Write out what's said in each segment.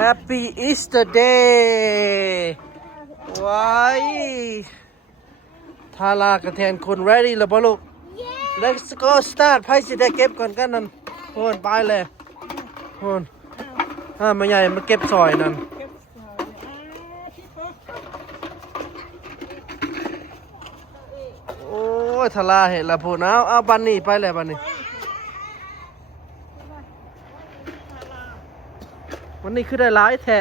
Happy Easter Day ว้ายทาลากระแทนคน ready แล้วบ่ลูก Let's go start ไผสิได้เก็บก่อนกันนั่นโหนไปเลยโหนมาใหญ่มาเก็บซอยนั่นโอ้ยทาลาเห็นละพูนเอาบันนี่ไปเลยบันนี่วันนี้คือได้หลายแท้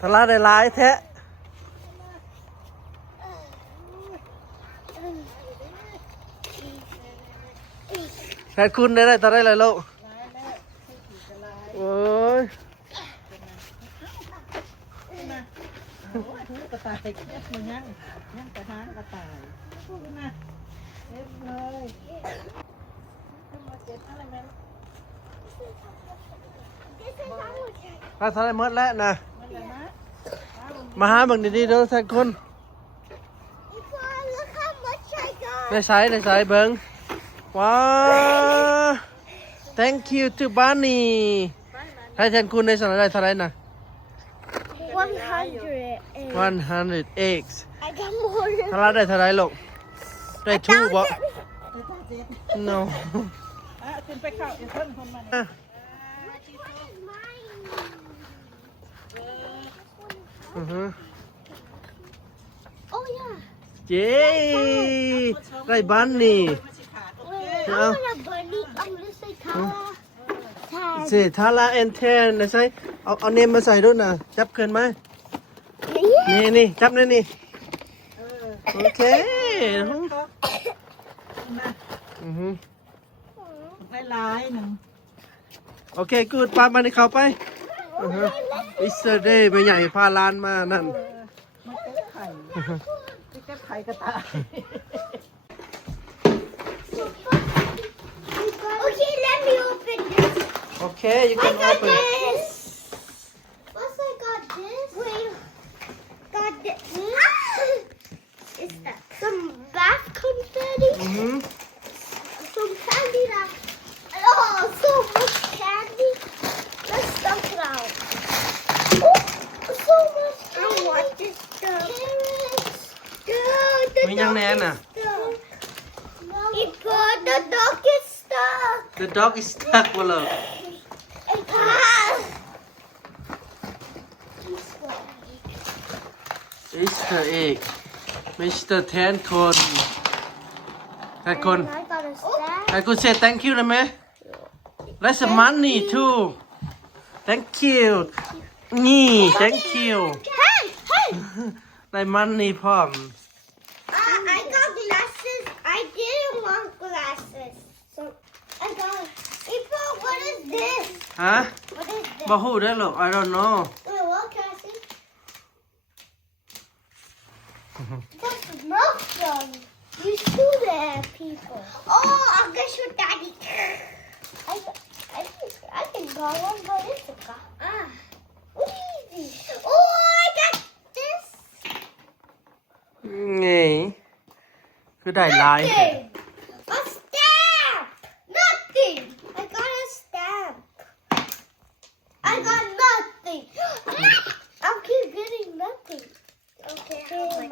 ทาราได้หลายแท้แค่คุณได้ตอนได้เลยลูกโอ้ยกระต่ายเก็บมันยังกระทางกระต่ายพูดนะเก็บเลยมาเก็บอะไรไหมถ้าทาได้หมดแล้วนะมาหาเบิ่งดีๆเด้อท่านคุณได้ใส่เบิ่งว้า thank you to Bunny ให้ท่านคุณได้สั่งได้เท่าไหร่นะ100 eggs ทาราได้เท่าไหร่ลูกได้2บ่ no ขึ้นไปเข้าเพิ่นคนมาเย้ได้บันนี่เสร็จทาราแอนเทนนะใช่เอาเนมมาใส่ด้วยนะจับเกินไหมนี่จับนี่โอเคให้ลายหนึ่งโอเคกูดปามาในเขาไปอิสเดย์ไม่ใหญ่พาลานมานั่นมาเก็บไข่เก็บไข่กระต่าย Okay, let me open this. โอเค you can open this. Plus I got this. Wait, got this. Is that some bath confetti? Some candy that. Oh, so much candy. Let's dump it out. Oh, so much candy. I want this stuff. Carrots. May yang na yan ah. It got the dog is stuck. The dog is stuck wala Easter egg Mr. แทนคนแทนคนแทนคน say thank you ได้ไหม That's the money too Thank you นี่ thank you Hey! ได้ money พร้อมI got glasses. I didn't want glasses. So I got. April, what is this? ฮะ What is this? บ่ฮู้เด้อลูก I don't know Wait, what can I see? That's milk done. You shoot at people. Oh, I'll guess your daddy. I can go one, but it's a car. Easy. Oh, I got this. นี่คือได้หลาย Nothing. A stamp. Nothing. I got a stamp. I got nothing. I'll keep getting nothing. Okay,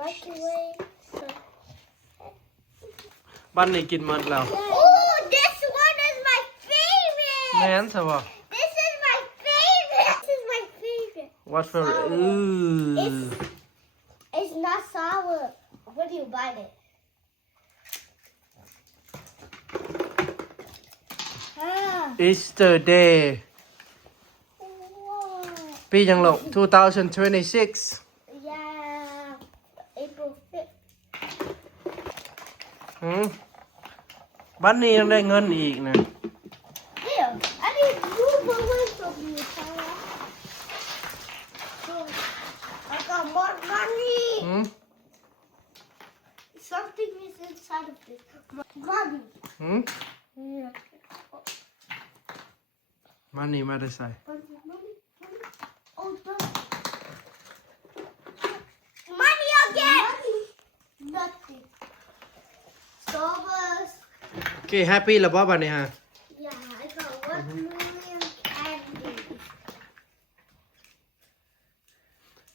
microwave. บ้านนี้กินหมดแล้ว Oh, this one is my favorite. แม่นซะบ่ This is my favorite. This is my favorite. What for It's not sour. When do you bite it? Easter Day Wow. ปียังลูก2026 Yeah. April 5th. บ้านนี้ยังได้เงินอีกนะ Here, I need to move away from you, Tara. I got more money. Something is inside of this. Money. Yeah. money มาได้ใส่ Oh, money again. Nothing. Starburst. โอเค happy แล้วบ่บัดนี้ฮะ Yeah, I got 1 million candy.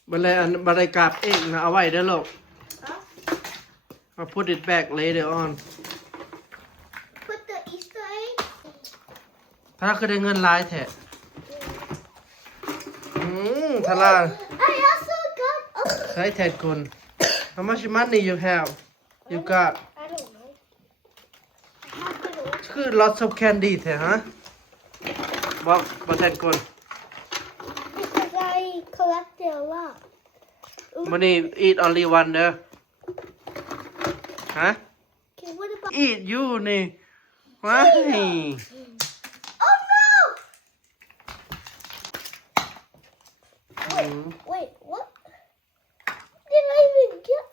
บัดเลยอันบัดเลยกราบเองนะเอาไว้เด้อลูก Huh? มา put it back later on Put the Easter egg. ถ้าคือได้เงินหลายแท้ทารา I also got. Oh, ใช้แทนคน how much money you have you got I don't know. I have it all. คือ lots of candy แท้ฮะบ่แทนคน Because I collected a lot. money eat only one เด้อฮะ Okay, what about? eat you นี่ว้าย Oh no! Wait, what? Did I even get?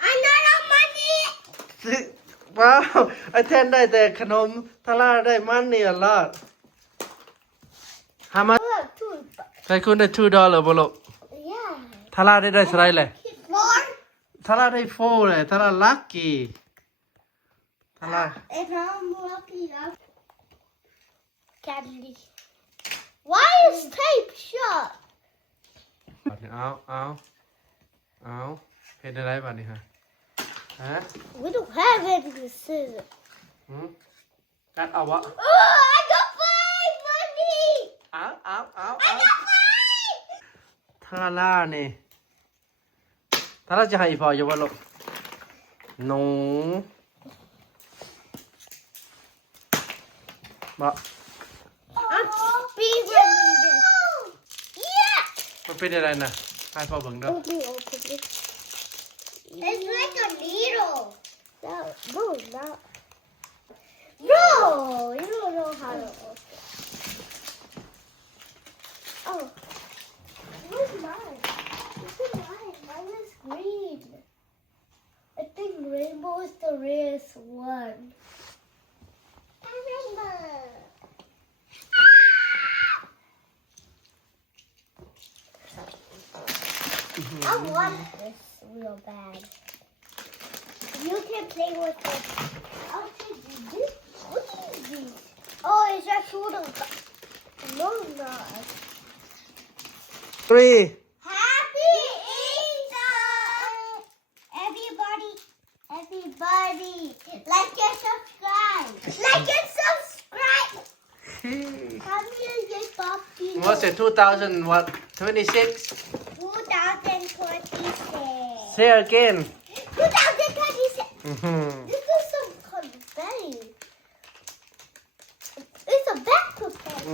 I not on money. ว้าวไอแทนได้แต่ขนมทาราได้มันนี่a lot how much Look, two. ใครคุณได้$2บ่ลูก Yeah. ทาราได้เท่าไหร่เลย Four. ทาราได้4เลยทารา lucky ทารา If I'm lucky enough. Candy. Why is tape shut? เอาเฮ็ดได้บัดนี้ฮะฮะ We don't have any scissors. กัดเอาวะ Oh, I got 5 money. เอา I got 5. ทารานี่ทาราจะให้พออยู่บ่ลูกหนูบ่ I'm speedrunning this. Yeah. มันเป็นอะไรนะให้พ่อเบิ่งเด้อ Open it. It's like a needle. No, not. No, you don't know how to open it. Oh. Where's mine? This is mine. Mine is green. I think rainbow is the rarest one. Rainbow. I want this real bad. You can play with it. I'll take this. What is this? Oh, it's just sort of. No, not. 3 Happy Easter! Everybody, like and subscribe. Like and subscribe. Happy Easter, Poppy. What's it 2000 what 26 2026. say again 2026. This is some confetti. It's a back confetti.